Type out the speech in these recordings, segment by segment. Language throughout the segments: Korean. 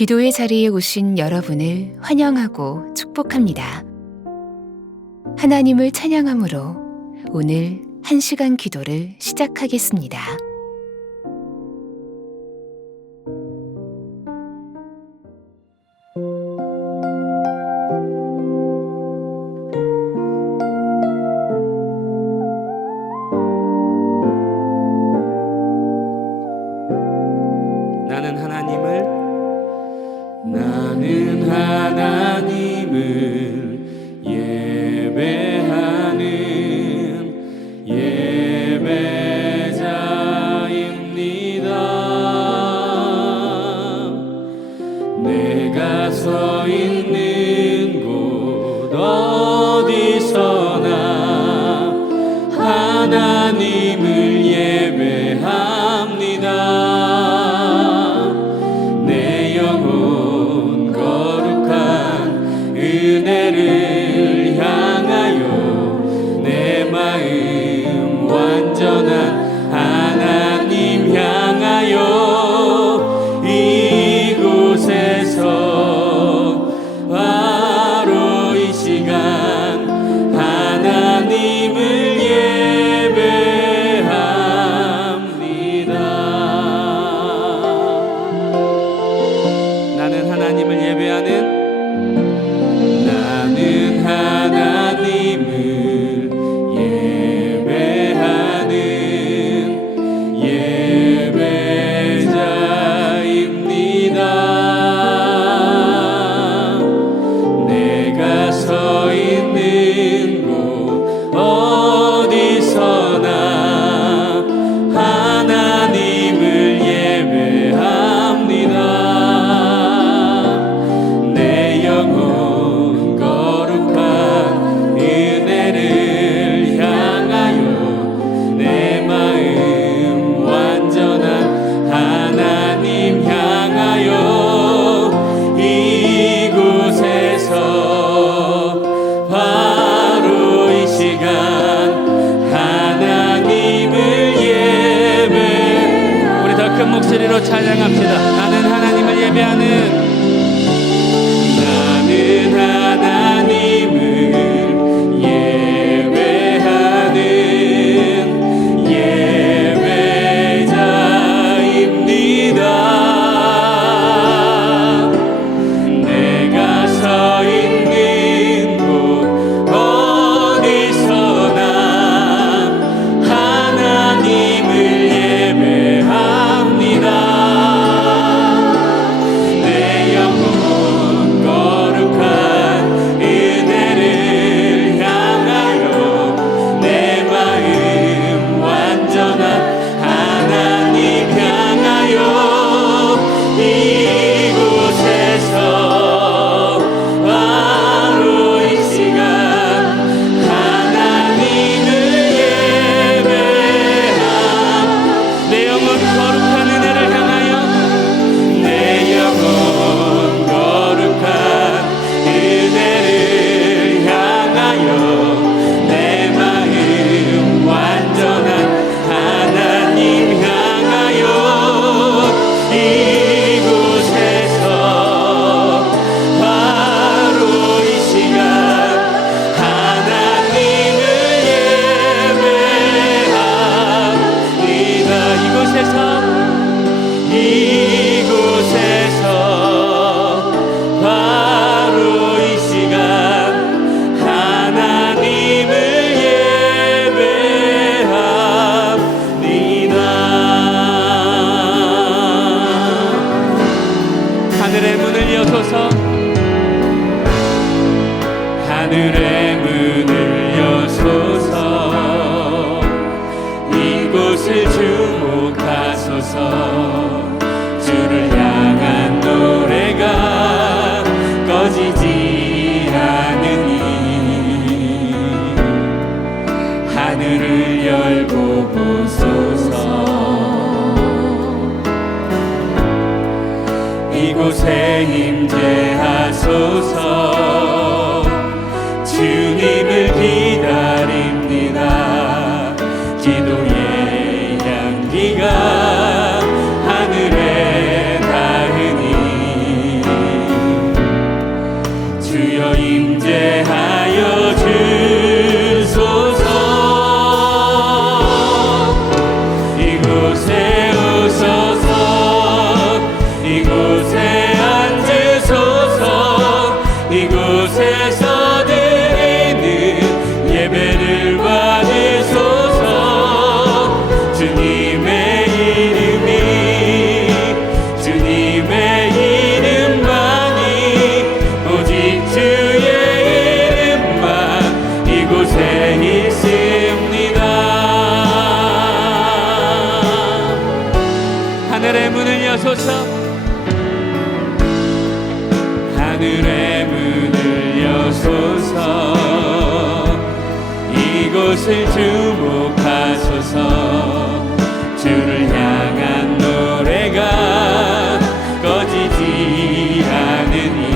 기도의 자리에 오신 여러분을 환영하고 축복합니다. 하나님을 찬양함으로 오늘 1시간 기도를 시작하겠습니다. 나는 하나님을 예배하는 예배자입니다. 내가 서 있는 곳 어디서나 하나님을 예배합니다. 은혜를 향하여 내 마음 완전한 하나님 향하여 이곳에서 바로 이 시간 하나님을 예배합니다. 나는 하나님을 예배하는 하나님을 예배하는 예배자입니다. 내가 서 있는 곳 어디서나 하나님을 예배합니다. 내 영혼 은혜를 향하여 내 마음 완전한 하나님 향하여 이곳에서 바로 이 시간 하나님을 예배. 우리 더 큰 목소리로 찬양합시다. 나는 하나님을 예배하는 하늘의 문을 여소서 하늘의 문을 여소서 이곳을 주목하소서 주를 향한 노래가 꺼지지 않으니 하늘을 열고 보소서 이곳에 임재하소서 주님을 기다립니다. 기도의 향기가 하늘에 닿으니 임하소서. 하늘의 문을 여소서. 이곳을 주목하소서. 주를 향한 노래가 꺼지지 않으니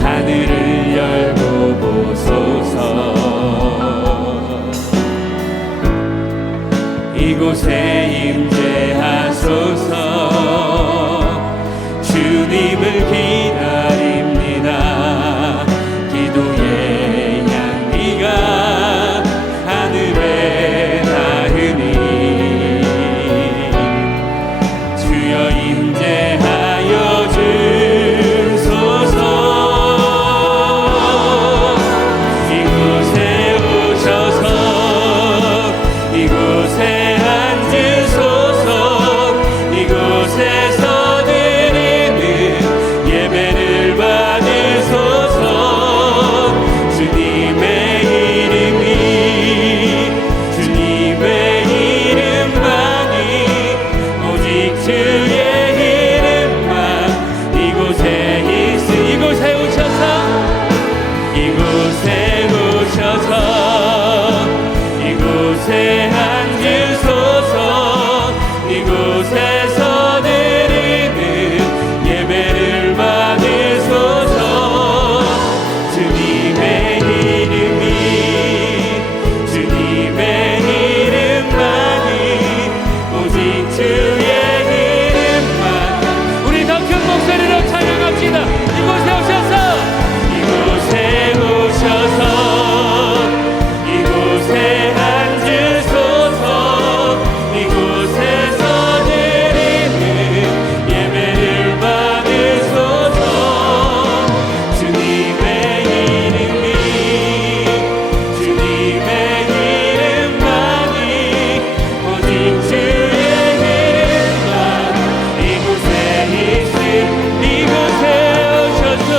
하늘을 열고 보소서. 이곳에 임재하소서. 주님을 기다립니다. 기도의 향기가 하늘에 닿으니 주여 임재하여 주소서. 이곳에 오셔서 이곳에 앉으소서. 이곳에서 드리는 예배를 받으소서. 주님의 이름이 주님의 이름만이 오직 주의 이름만 이곳에 이곳에 오셔서 이곳에 오셔서 이곳에 앉으소서. 이곳에서 드리는 예배를 받으소서. 주님의 이름이 주님의 이름만이 오직 주의 이름만. 우리 더 큰 목소리로 찬양합시다. 이곳에 오셔서 이곳에 오셔서 이곳에 앉으소서. 이곳에서 드리는 예배를 받으소서. 주님의 이름이 주님의 이름만이 오직 주의 이름만 이곳에 있음. 이곳에 오셔서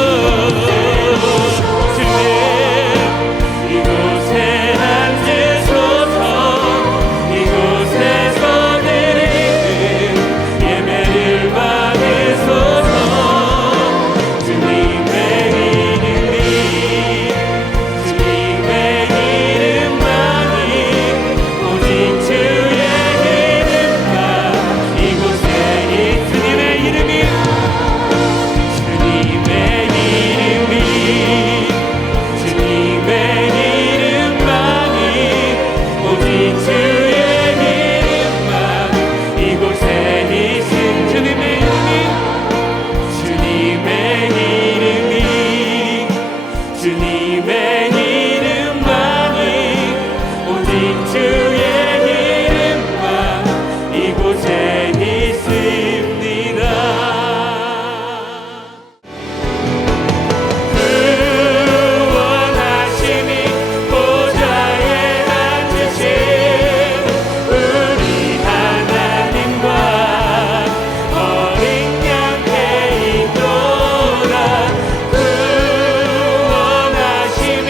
주님 이곳에 앉으소서. 이곳에서 드리는 예배를 받으소서. 주님의 이름이 주님의 이름만이 오직 주의 이름만 이곳에 주님의 이름이 주님의 이름이 주님의 이름만이 오직 주의 이름만 이곳에 있음. 주님의 이름이 주님의 이름이 주님의 이름만이 오직 주의 이름만 이곳에 있습니다. 구원하심이 보좌에 앉으신 우리 하나님과 어린 양께 있도다. 구원하심이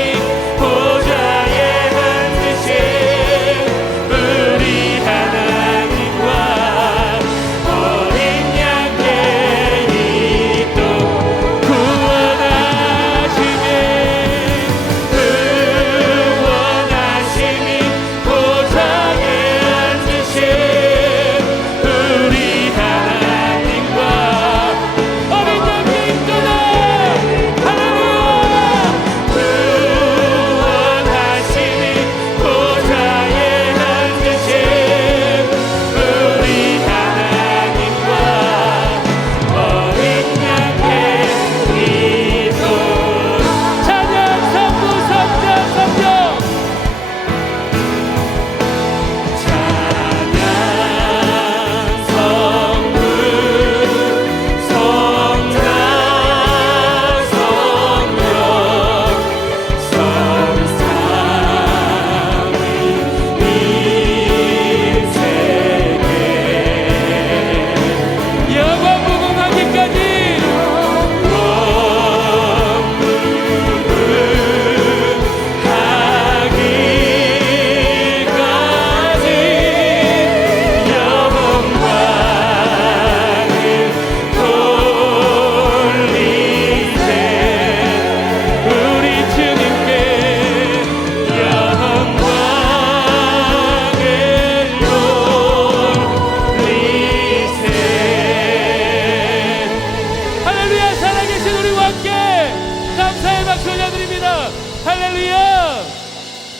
감사드립니다. 할렐루야.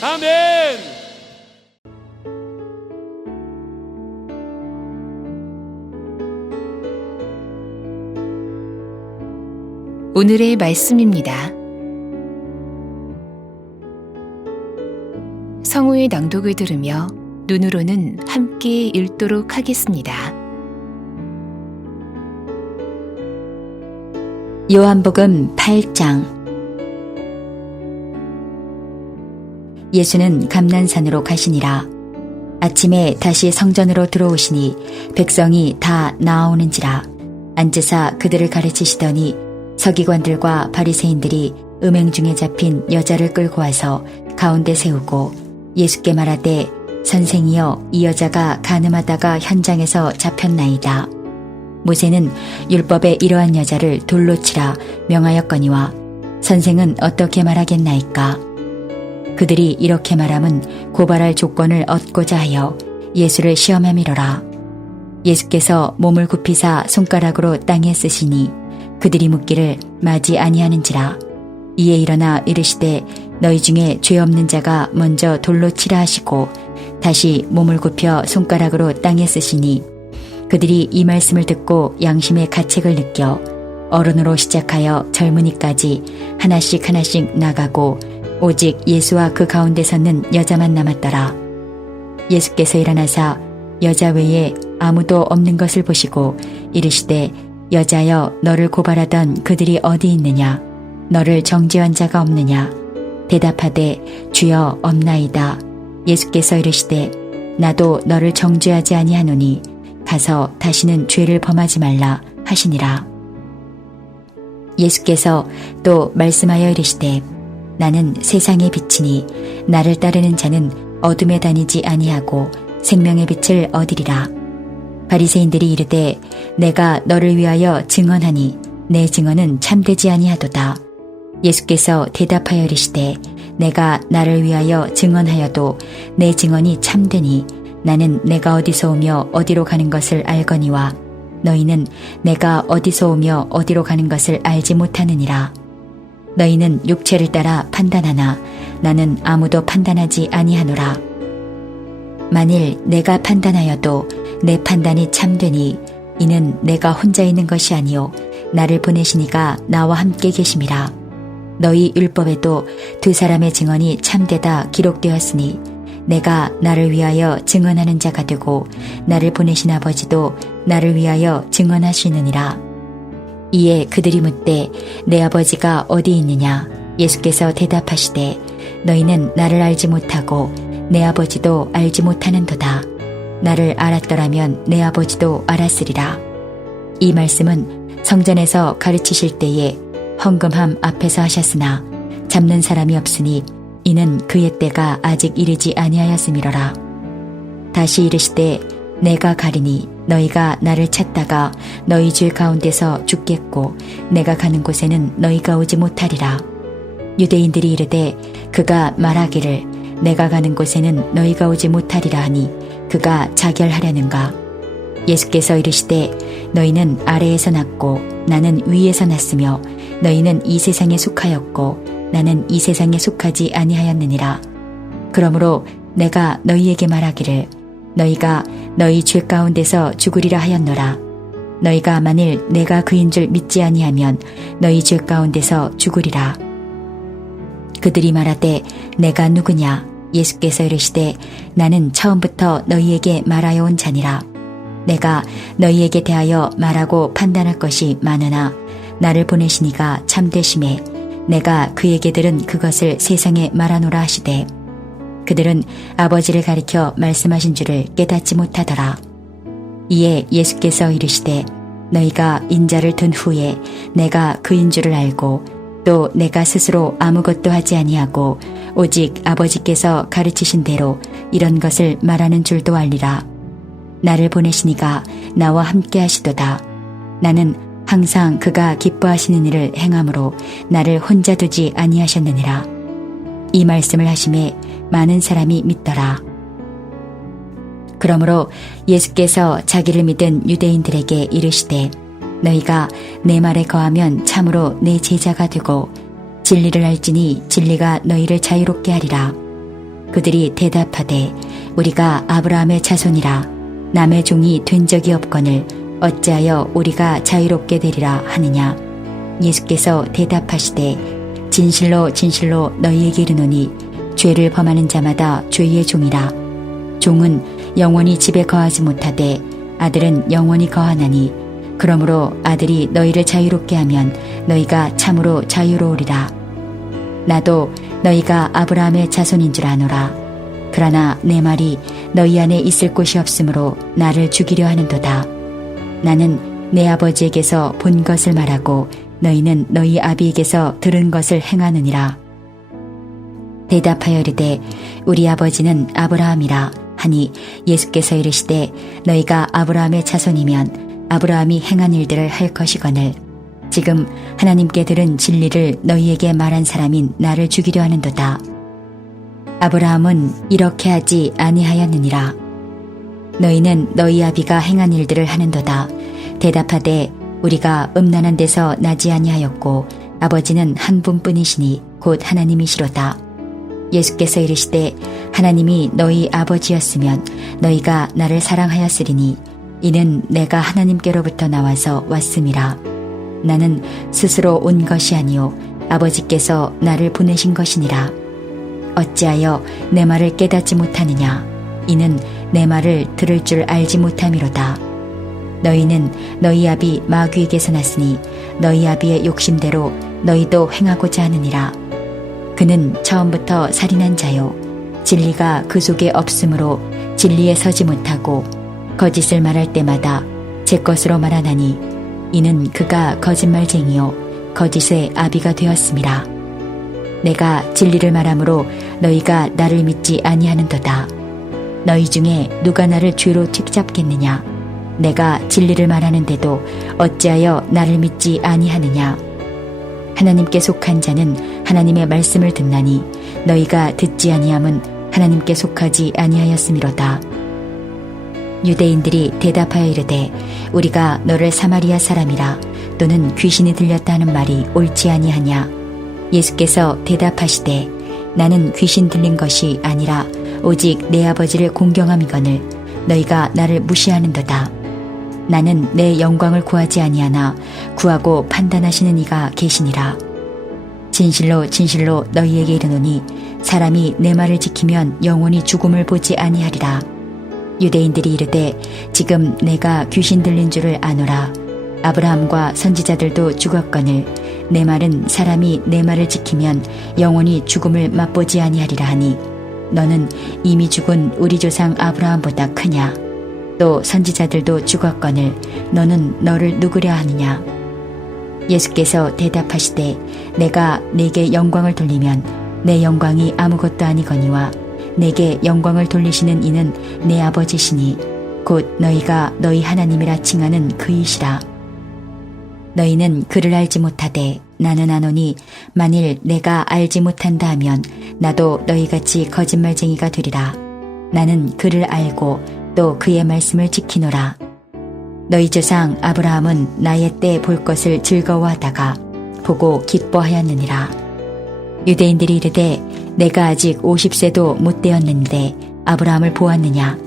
아멘. 오늘의 말씀입니다. 성우의 낭독을 들으며 눈으로는 함께 읽도록 하겠습니다. 요한복음 8장. 예수는 감난산으로 가시니라. 아침에 다시 성전으로 들어오시니 백성이 다 나아오는지라. 앉으사 그들을 가르치시더니 서기관들과 바리새인들이 음행 중에 잡힌 여자를 끌고 와서 가운데 세우고 예수께 말하되 선생이여 이 여자가 간음하다가 현장에서 잡혔나이다. 모세는 율법에 이러한 여자를 돌로 치라 명하였거니와 선생은 어떻게 말하겠나이까. 그들이 이렇게 말함은 고발할 조건을 얻고자 하여 예수를 시험함이로라. 예수께서 몸을 굽히사 손가락으로 땅에 쓰시니 그들이 묻기를 마지 아니하는지라. 이에 일어나 이르시되 너희 중에 죄 없는 자가 먼저 돌로 치라 하시고 다시 몸을 굽혀 손가락으로 땅에 쓰시니 그들이 이 말씀을 듣고 양심의 가책을 느껴 어른으로 시작하여 젊은이까지 하나씩 하나씩 나가고 오직 예수와 그 가운데 섰는 여자만 남았더라. 예수께서 일어나사 여자 외에 아무도 없는 것을 보시고 이르시되 여자여 너를 고발하던 그들이 어디 있느냐. 너를 정죄한 자가 없느냐. 대답하되 주여 없나이다. 예수께서 이르시되 나도 너를 정죄하지 아니하노니 가서 다시는 죄를 범하지 말라 하시니라. 예수께서 또 말씀하여 이르시되 나는 세상의 빛이니 나를 따르는 자는 어둠에 다니지 아니하고 생명의 빛을 얻으리라. 바리새인들이 이르되 내가 너를 위하여 증언하니 내 증언은 참되지 아니하도다. 예수께서 대답하여 이르시되 내가 나를 위하여 증언하여도 내 증언이 참되니 나는 내가 어디서 오며 어디로 가는 것을 알거니와 너희는 내가 어디서 오며 어디로 가는 것을 알지 못하느니라. 너희는 육체를 따라 판단하나 나는 아무도 판단하지 아니하노라. 만일 내가 판단하여도 내 판단이 참되니 이는 내가 혼자 있는 것이 아니요 나를 보내시니가 나와 함께 계심이라. 너희 율법에도 두 사람의 증언이 참되다 기록되었으니 내가 나를 위하여 증언하는 자가 되고 나를 보내신 아버지도 나를 위하여 증언하시느니라. 이에 그들이 묻되 내 아버지가 어디 있느냐. 예수께서 대답하시되 너희는 나를 알지 못하고 내 아버지도 알지 못하는도다. 나를 알았더라면 내 아버지도 알았으리라. 이 말씀은 성전에서 가르치실 때에 헌금함 앞에서 하셨으나 잡는 사람이 없으니 이는 그의 때가 아직 이르지 아니하였음이로라. 다시 이르시되 내가 가리니 너희가 나를 찾다가 너희 죄 가운데서 죽겠고 내가 가는 곳에는 너희가 오지 못하리라. 유대인들이 이르되 그가 말하기를 내가 가는 곳에는 너희가 오지 못하리라 하니 그가 자결하려는가. 예수께서 이르시되 너희는 아래에서 났고 나는 위에서 났으며 너희는 이 세상에 속하였고 나는 이 세상에 속하지 아니하였느니라. 그러므로 내가 너희에게 말하기를 너희가 너희 죄 가운데서 죽으리라 하였노라. 너희가 만일 내가 그인 줄 믿지 아니하면 너희 죄 가운데서 죽으리라. 그들이 말하되 내가 누구냐. 예수께서 이르시되 나는 처음부터 너희에게 말하여 온 자니라. 내가 너희에게 대하여 말하고 판단할 것이 많으나 나를 보내시니가 참되심에 내가 그에게 들은 그것을 세상에 말하노라 하시되 그들은 아버지를 가리켜 말씀하신 줄을 깨닫지 못하더라. 이에 예수께서 이르시되 너희가 인자를 둔 후에 내가 그인 줄을 알고 또 내가 스스로 아무것도 하지 아니하고 오직 아버지께서 가르치신 대로 이런 것을 말하는 줄도 알리라. 나를 보내시니가 나와 함께 하시도다. 나는 항상 그가 기뻐하시는 일을 행함으로 나를 혼자 두지 아니하셨느니라. 이 말씀을 하심에 많은 사람이 믿더라. 그러므로 예수께서 자기를 믿은 유대인들에게 이르시되 너희가 내 말에 거하면 참으로 내 제자가 되고 진리를 알지니 진리가 너희를 자유롭게 하리라. 그들이 대답하되 우리가 아브라함의 자손이라 남의 종이 된 적이 없거늘 어찌하여 우리가 자유롭게 되리라 하느냐. 예수께서 대답하시되 진실로 진실로 너희에게 이르노니 죄를 범하는 자마다 죄의 종이라. 종은 영원히 집에 거하지 못하되 아들은 영원히 거하나니 그러므로 아들이 너희를 자유롭게 하면 너희가 참으로 자유로우리라. 나도 너희가 아브라함의 자손인 줄 아노라. 그러나 내 말이 너희 안에 있을 곳이 없으므로 나를 죽이려 하는도다. 나는 내 아버지에게서 본 것을 말하고 너희는 너희 아비에게서 들은 것을 행하느니라. 대답하여 이르되 우리 아버지는 아브라함이라 하니 예수께서 이르시되 너희가 아브라함의 자손이면 아브라함이 행한 일들을 할 것이거늘 지금 하나님께 들은 진리를 너희에게 말한 사람인 나를 죽이려 하는도다. 아브라함은 이렇게 하지 아니하였느니라. 너희는 너희 아비가 행한 일들을 하는도다. 대답하되 우리가 음란한 데서 나지 아니하였고 아버지는 한 분뿐이시니 곧 하나님이시로다. 예수께서 이르시되 하나님이 너희 아버지였으면 너희가 나를 사랑하였으리니 이는 내가 하나님께로부터 나와서 왔음이라. 나는 스스로 온 것이 아니요 아버지께서 나를 보내신 것이니라. 어찌하여 내 말을 깨닫지 못하느냐. 이는 내 말을 들을 줄 알지 못함이로다. 너희는 너희 아비 마귀에게서 났으니 너희 아비의 욕심대로 너희도 행하고자 하느니라. 그는 처음부터 살인한 자요 진리가 그 속에 없으므로 진리에 서지 못하고 거짓을 말할 때마다 제 것으로 말하나니 이는 그가 거짓말쟁이요 거짓의 아비가 되었음이라. 내가 진리를 말함으로 너희가 나를 믿지 아니하는도다. 너희 중에 누가 나를 죄로 틱잡겠느냐. 내가 진리를 말하는데도 어찌하여 나를 믿지 아니하느냐. 하나님께 속한 자는 하나님의 말씀을 듣나니 너희가 듣지 아니함은 하나님께 속하지 아니하였음이로다. 유대인들이 대답하여 이르되 우리가 너를 사마리아 사람이라 또는 귀신이 들렸다 하는 말이 옳지 아니하냐. 예수께서 대답하시되 나는 귀신 들린 것이 아니라 오직 내 아버지를 공경함이거늘 너희가 나를 무시하는도다. 나는 내 영광을 구하지 아니하나 구하고 판단하시는 이가 계시니라. 진실로 진실로 너희에게 이르노니 사람이 내 말을 지키면 영원히 죽음을 보지 아니하리라. 유대인들이 이르되 지금 내가 귀신 들린 줄을 아노라. 아브라함과 선지자들도 죽었거늘 내 말은 사람이 내 말을 지키면 영원히 죽음을 맛보지 아니하리라 하니 너는 이미 죽은 우리 조상 아브라함보다 크냐. 또 선지자들도 죽었거늘 너는 너를 누구려 하느냐. 예수께서 대답하시되 내가 내게 영광을 돌리면 내 영광이 아무것도 아니거니와 내게 영광을 돌리시는 이는 내 아버지시니 곧 너희가 너희 하나님이라 칭하는 그이시라. 너희는 그를 알지 못하되 나는 아노니 만일 내가 알지 못한다 하면 나도 너희같이 거짓말쟁이가 되리라. 나는 그를 알고 또 그의 말씀을 지키노라. 너희 조상 아브라함은 나의 때 볼 것을 즐거워하다가 보고 기뻐하였느니라. 유대인들이 이르되 내가 아직 50세도 못 되었는데 아브라함을 보았느냐.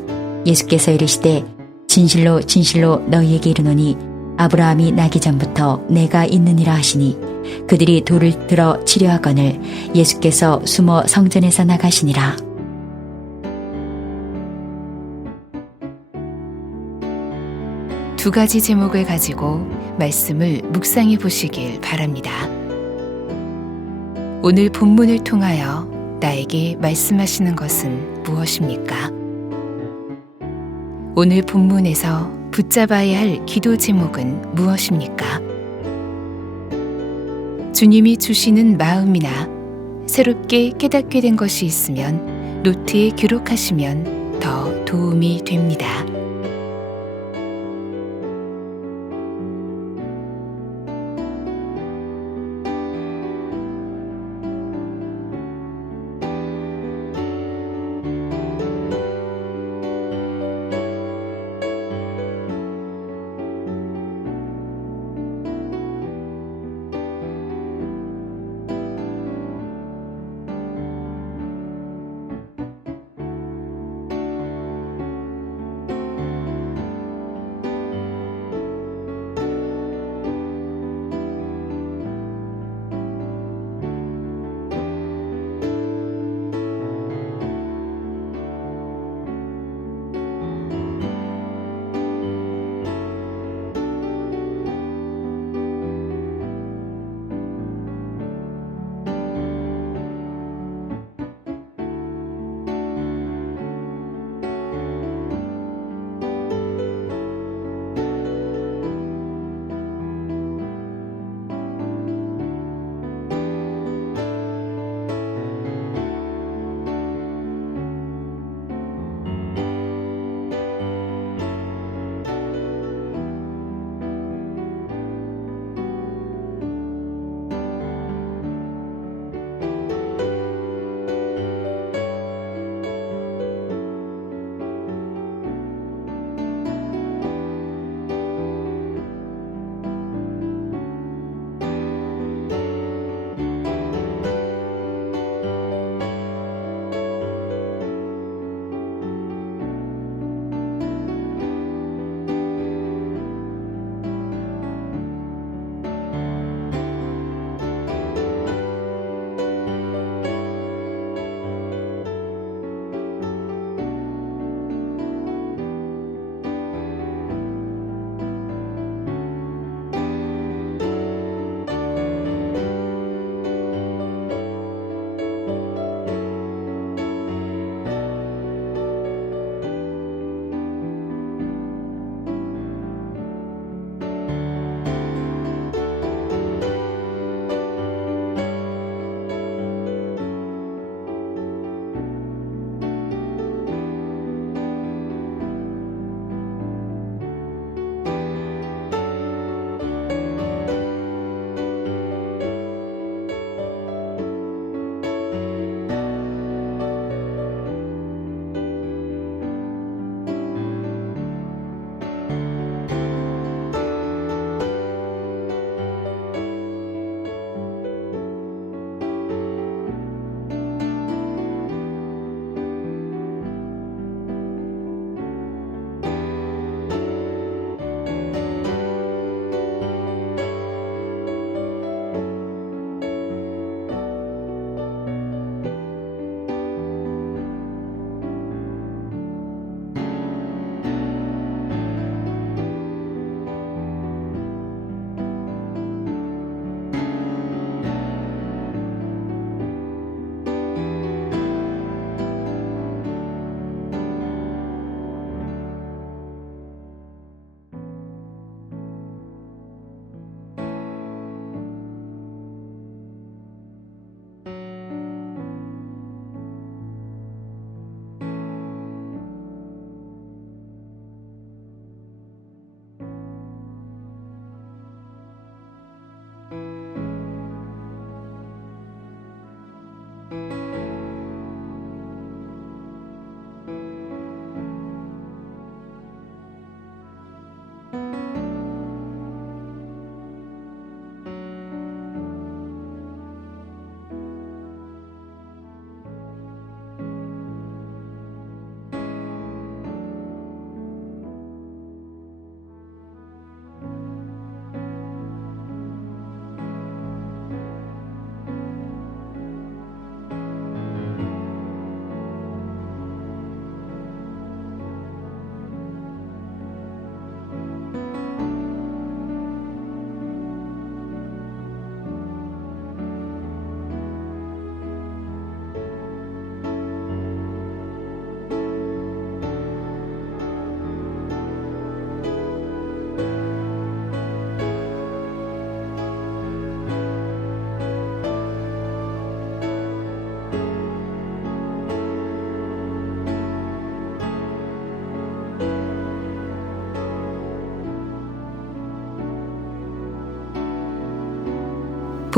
예수께서 이르시되 진실로 진실로 너희에게 이르노니 아브라함이 나기 전부터 내가 있느니라 하시니 그들이 돌을 들어 치려 하거늘 예수께서 숨어 성전에서 나가시니라. 두 가지 제목을 가지고 말씀을 묵상해 보시길 바랍니다. 오늘 본문을 통하여 나에게 말씀하시는 것은 무엇입니까? 오늘 본문에서 붙잡아야 할 기도 제목은 무엇입니까? 주님이 주시는 마음이나 새롭게 깨닫게 된 것이 있으면 노트에 기록하시면 더 도움이 됩니다.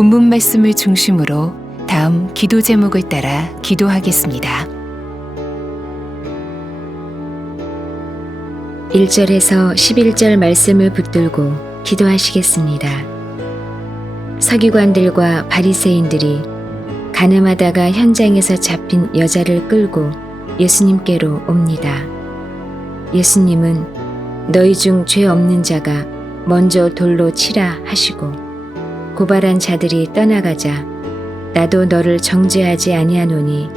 본문 말씀을 중심으로 다음 기도 제목을 따라 기도하겠습니다. 1절에서 11절 말씀을 붙들고 기도하시겠습니다. 서기관들과 바리새인들이 간음하다가 현장에서 잡힌 여자를 끌고 예수님께로 옵니다. 예수님은 너희 중 죄 없는 자가 먼저 돌로 치라 하시고 고발한 자들이 떠나가자 나도 너를 정죄하지 아니하노니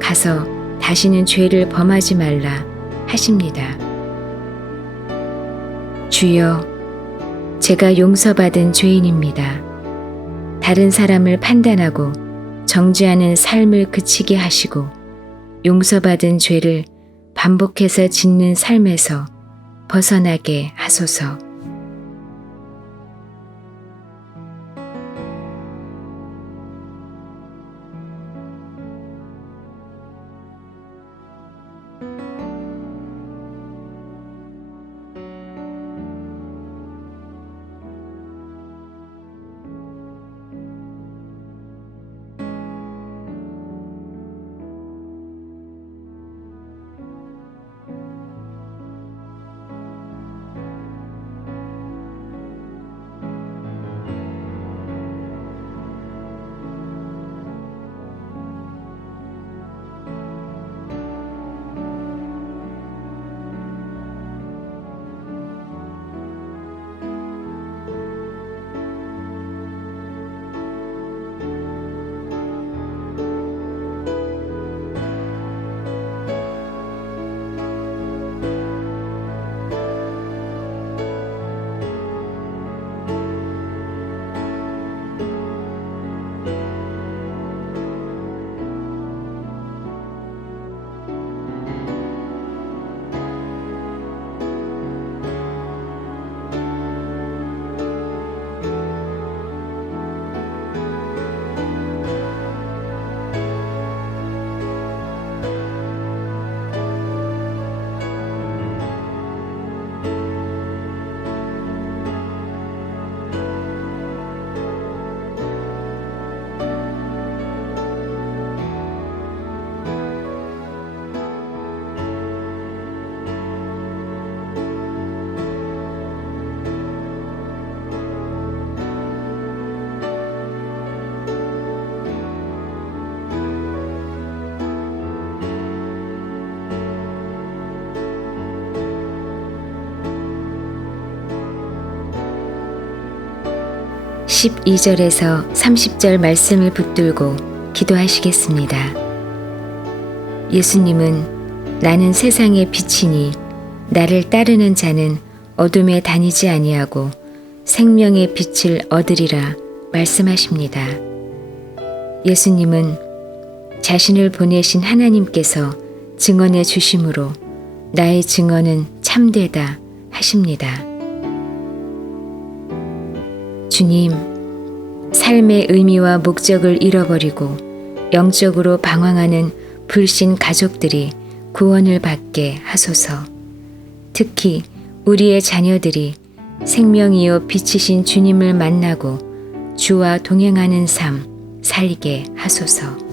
가서 다시는 죄를 범하지 말라 하십니다. 주여, 제가 용서받은 죄인입니다. 다른 사람을 판단하고 정죄하는 삶을 그치게 하시고 용서받은 죄를 반복해서 짓는 삶에서 벗어나게 하소서. (12절에서 30절) 말씀을 붙들고 기도하시겠습니다. 예수님은 나는 세상의 빛이니 나를 따르는 자는 어둠에 다니지 아니하고 생명의 빛을 얻으리라 말씀하십니다. 예수님은 자신을 보내신 하나님께서 증언해 주심으로 나의 증언은 참되다 하십니다. 주님, 삶의 의미와 목적을 잃어버리고 영적으로 방황하는 불신 가족들이 구원을 받게 하소서. 특히 우리의 자녀들이 생명이요 빛이신 주님을 만나고 주와 동행하는 삶 살게 하소서.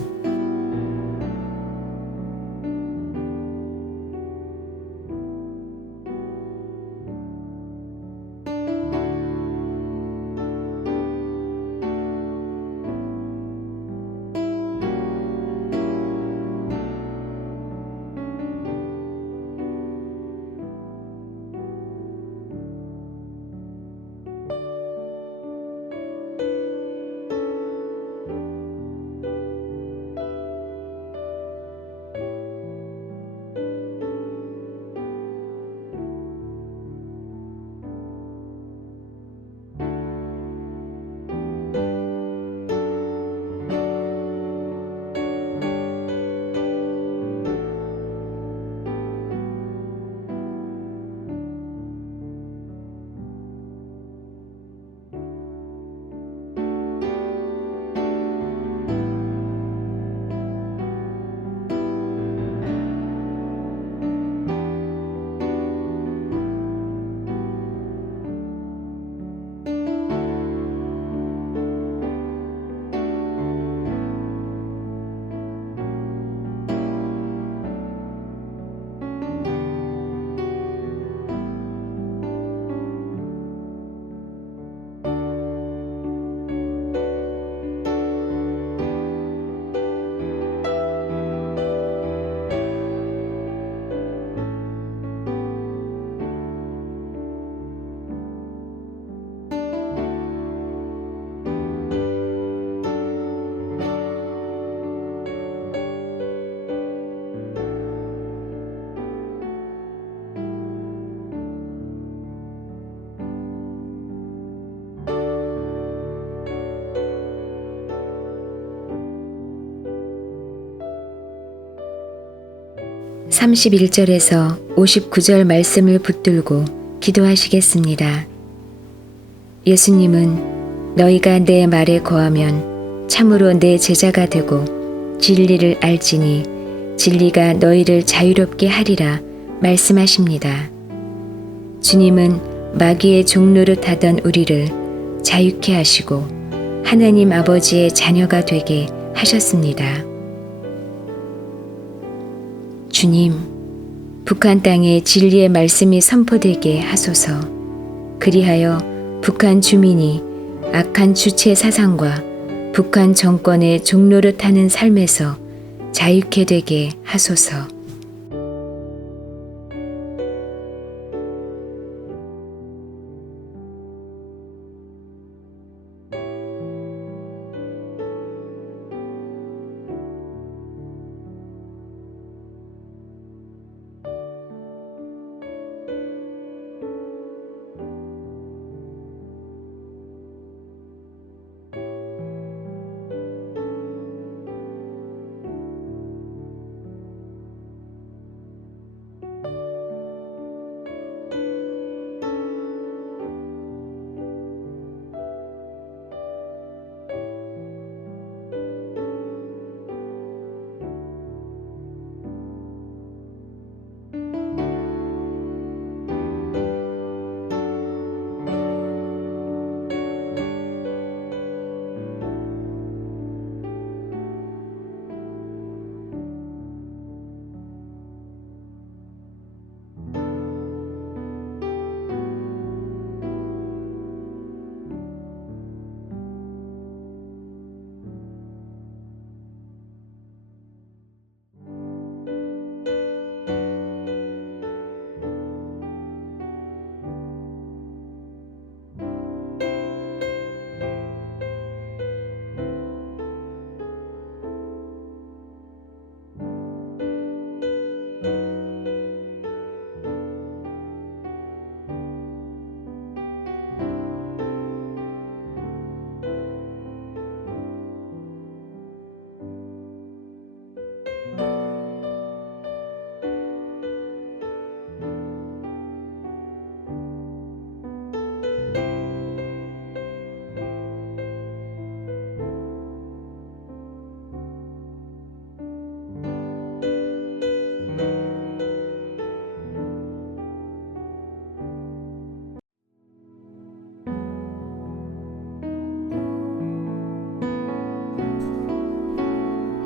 31절에서 59절 말씀을 붙들고 기도하시겠습니다. 예수님은 너희가 내 말에 거하면 참으로 내 제자가 되고 진리를 알지니 진리가 너희를 자유롭게 하리라 말씀하십니다. 주님은 마귀의 종노릇하던 우리를 자유케 하시고 하나님 아버지의 자녀가 되게 하셨습니다. 주님, 북한 땅에 진리의 말씀이 선포되게 하소서. 그리하여 북한 주민이 악한 주체 사상과 북한 정권의 종노릇하는 삶에서 자유케 되게 하소서.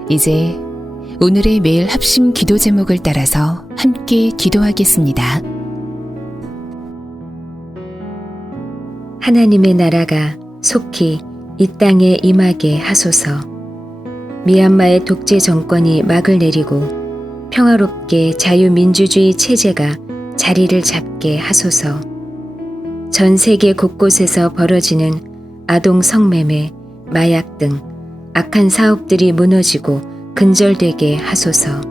이제 오늘의 매일 합심 기도 제목을 따라서 함께 기도하겠습니다. 하나님의 나라가 속히 이 땅에 임하게 하소서. 미얀마의 독재 정권이 막을 내리고 평화롭게 자유민주주의 체제가 자리를 잡게 하소서. 전 세계 곳곳에서 벌어지는 아동 성매매, 마약 등 악한 사업들이 무너지고 근절되게 하소서.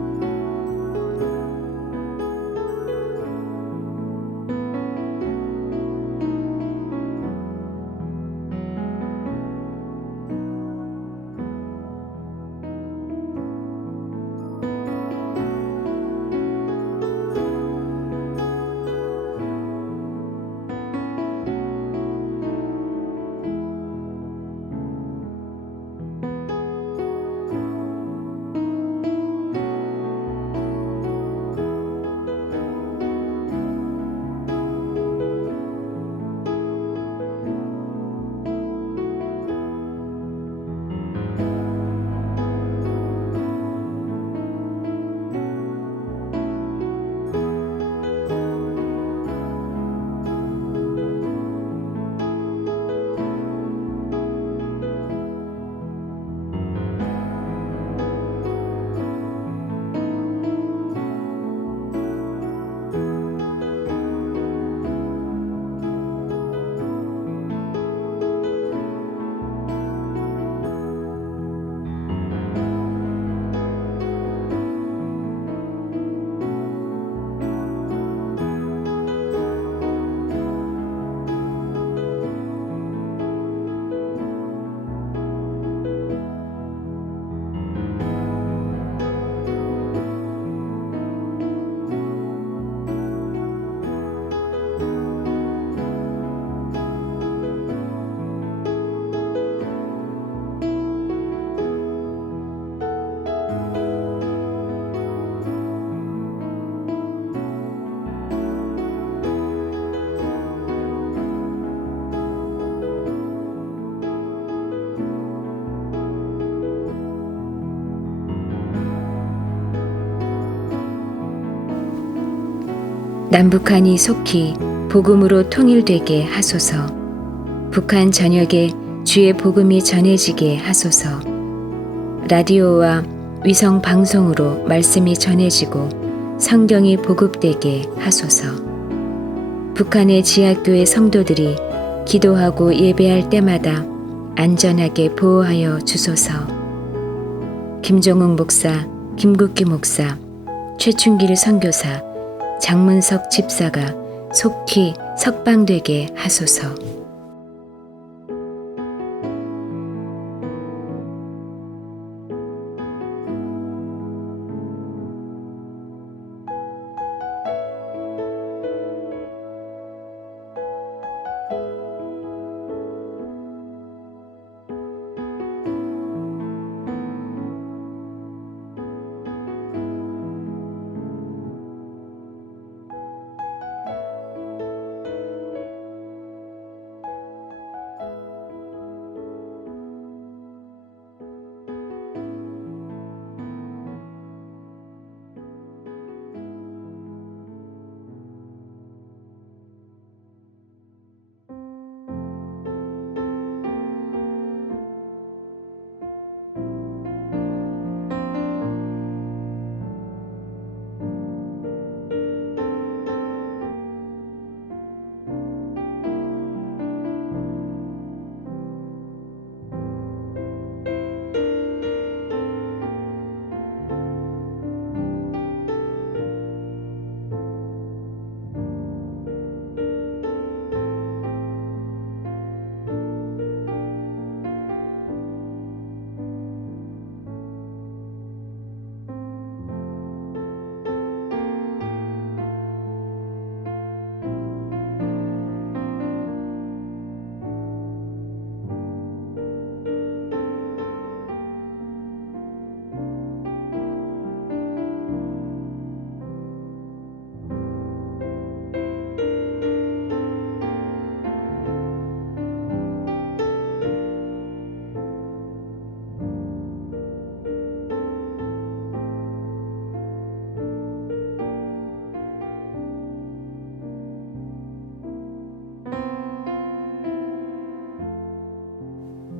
남북한이 속히 복음으로 통일되게 하소서. 북한 전역에 주의 복음이 전해지게 하소서. 라디오와 위성 방송으로 말씀이 전해지고 성경이 보급되게 하소서. 북한의 지하교회 성도들이 기도하고 예배할 때마다 안전하게 보호하여 주소서. 김종욱 목사, 김국기 목사, 최춘길 선교사, 장문석 집사가 속히 석방되게 하소서.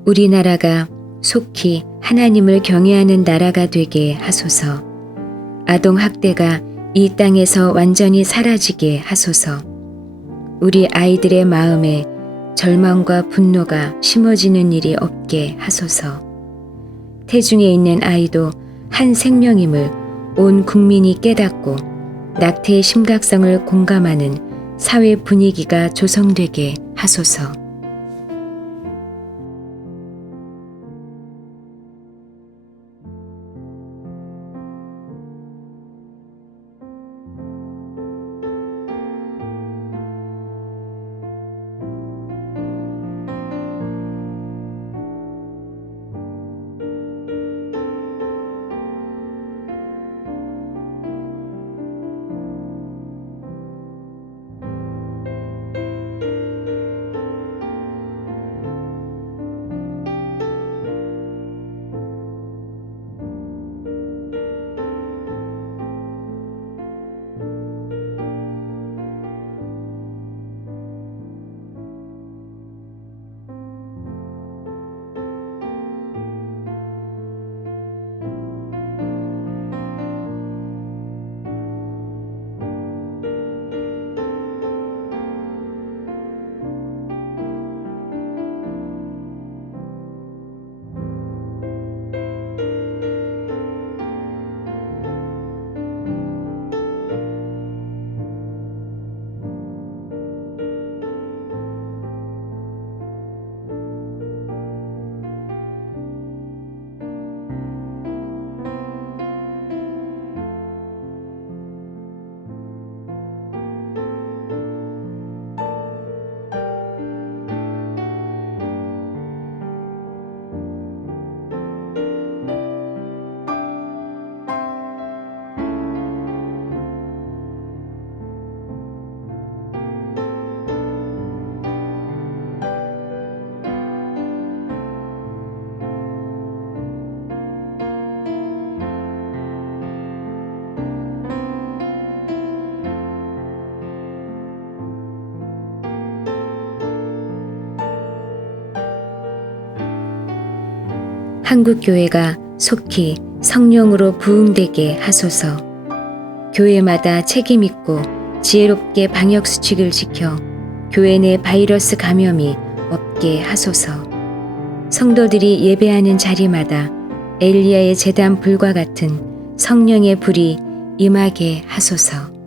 우리나라가 속히 하나님을 경외하는 나라가 되게 하소서. 아동학대가 이 땅에서 완전히 사라지게 하소서. 우리 아이들의 마음에 절망과 분노가 심어지는 일이 없게 하소서. 태중에 있는 아이도 한 생명임을 온 국민이 깨닫고 낙태의 심각성을 공감하는 사회 분위기가 조성되게 하소서. 한국교회가 속히 성령으로 부흥되게 하소서. 교회마다 책임있고 지혜롭게 방역수칙을 지켜 교회 내 바이러스 감염이 없게 하소서. 성도들이 예배하는 자리마다 엘리야의 제단 불과 같은 성령의 불이 임하게 하소서.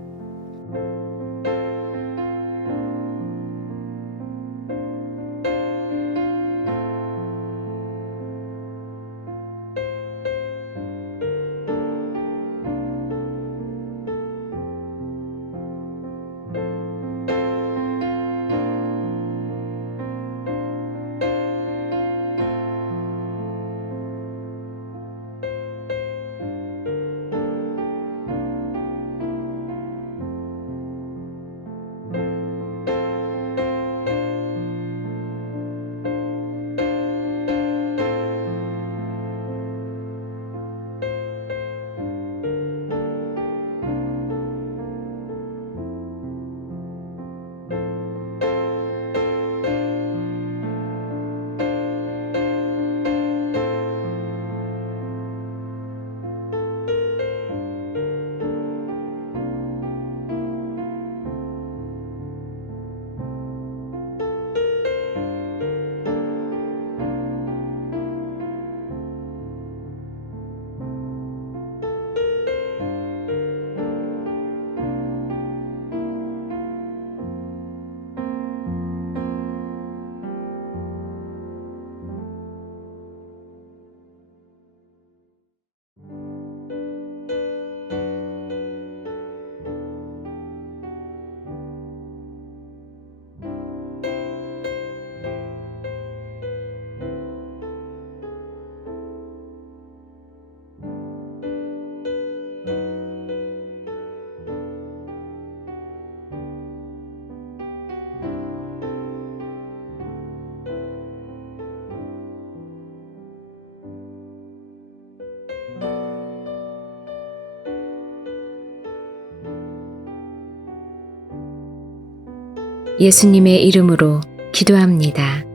예수님의 이름으로 기도합니다.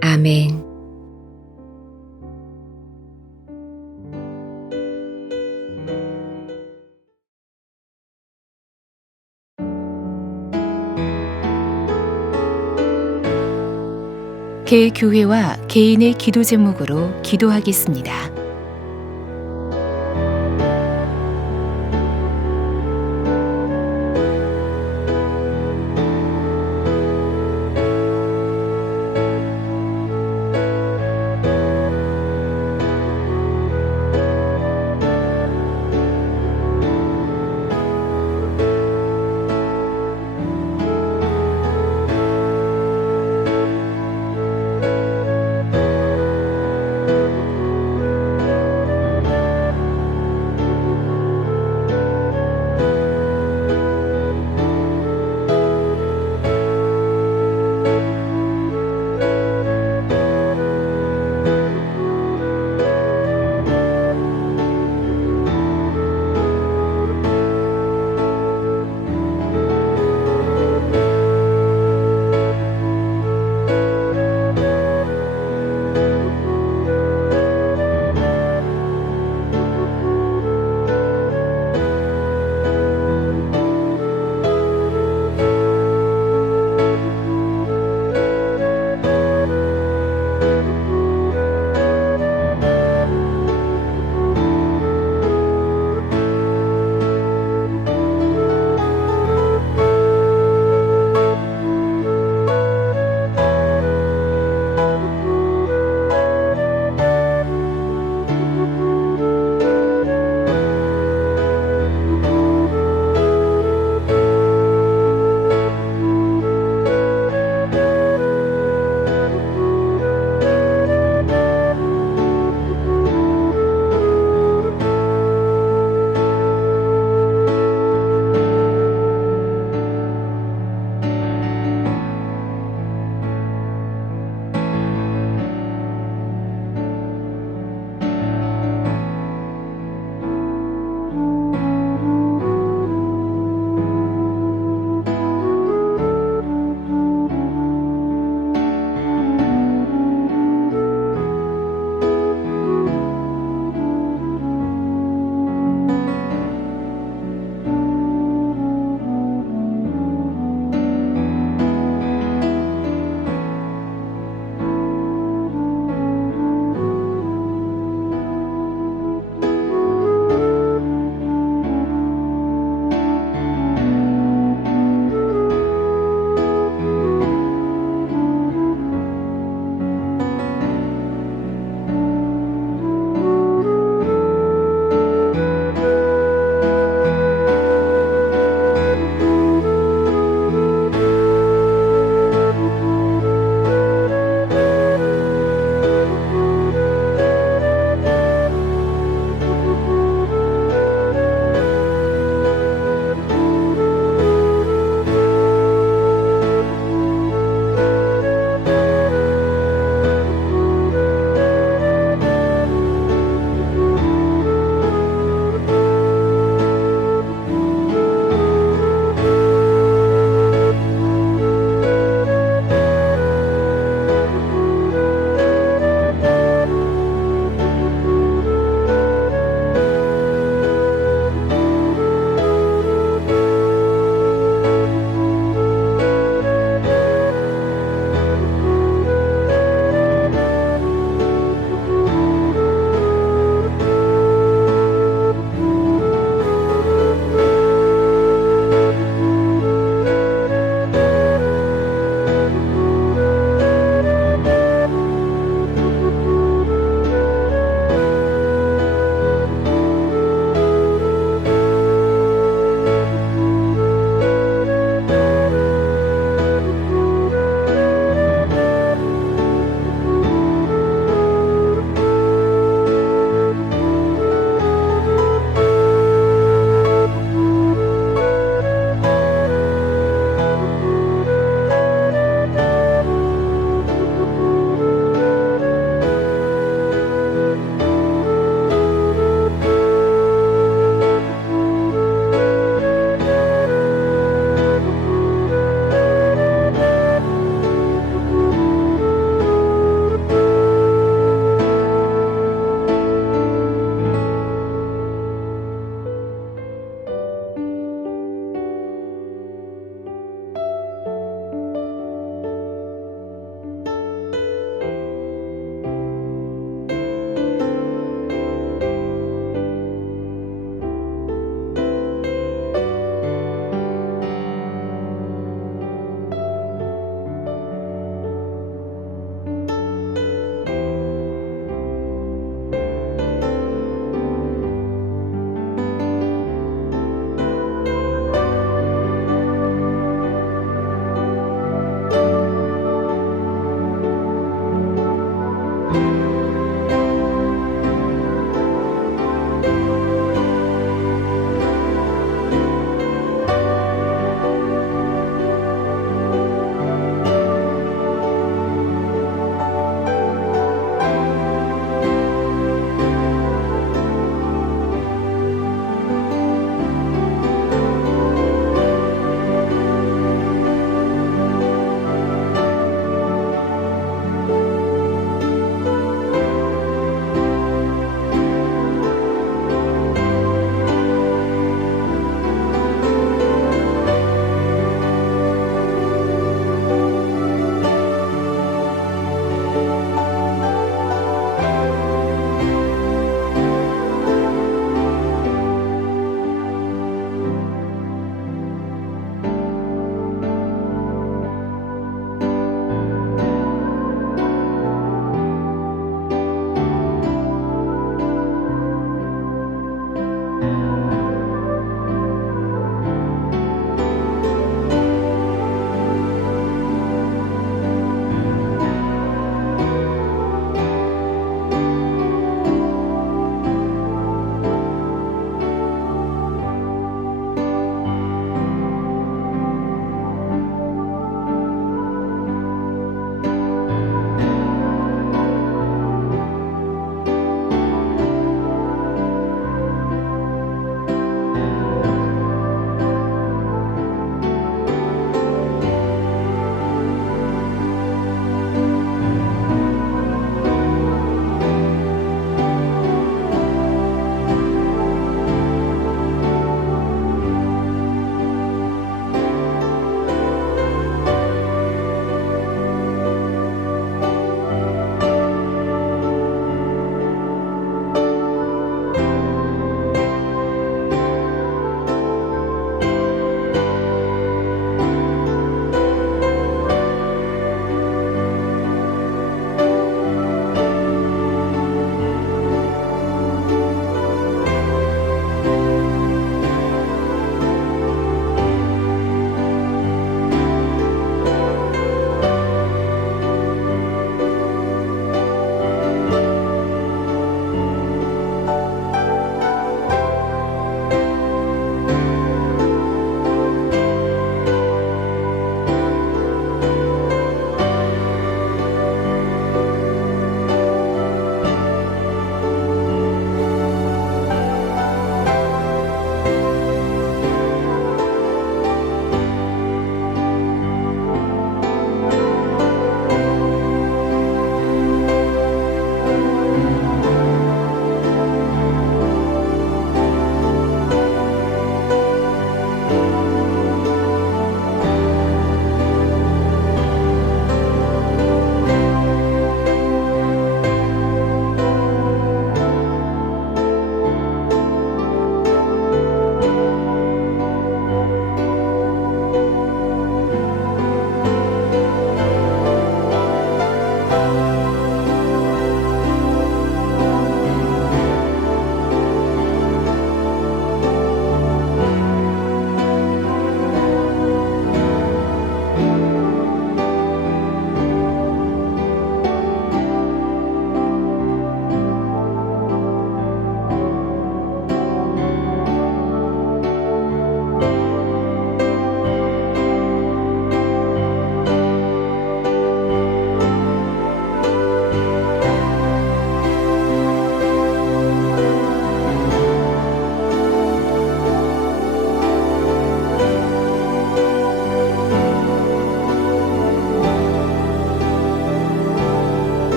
아멘. 개교회와 개인의 기도 제목으로 기도하겠습니다.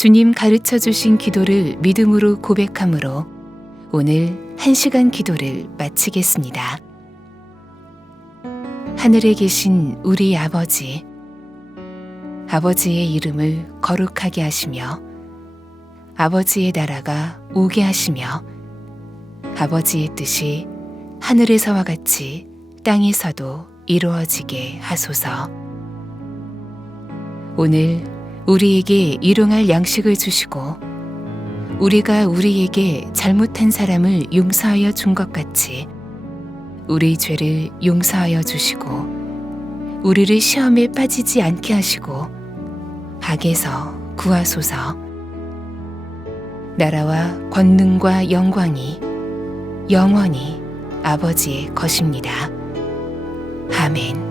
주님 가르쳐 주신 기도를 믿음으로 고백함으로 오늘 1시간 기도를 마치겠습니다. 하늘에 계신 우리 아버지, 아버지의 이름을 거룩하게 하시며 아버지의 나라가 오게 하시며 아버지의 뜻이 하늘에서와 같이 땅에서도 이루어지게 하소서. 오늘 우리에게 일용할 양식을 주시고 우리가 우리에게 잘못한 사람을 용서하여 준 것 같이 우리 죄를 용서하여 주시고 우리를 시험에 빠지지 않게 하시고 악에서 구하소서. 나라와 권능과 영광이 영원히 아버지의 것입니다. 아멘.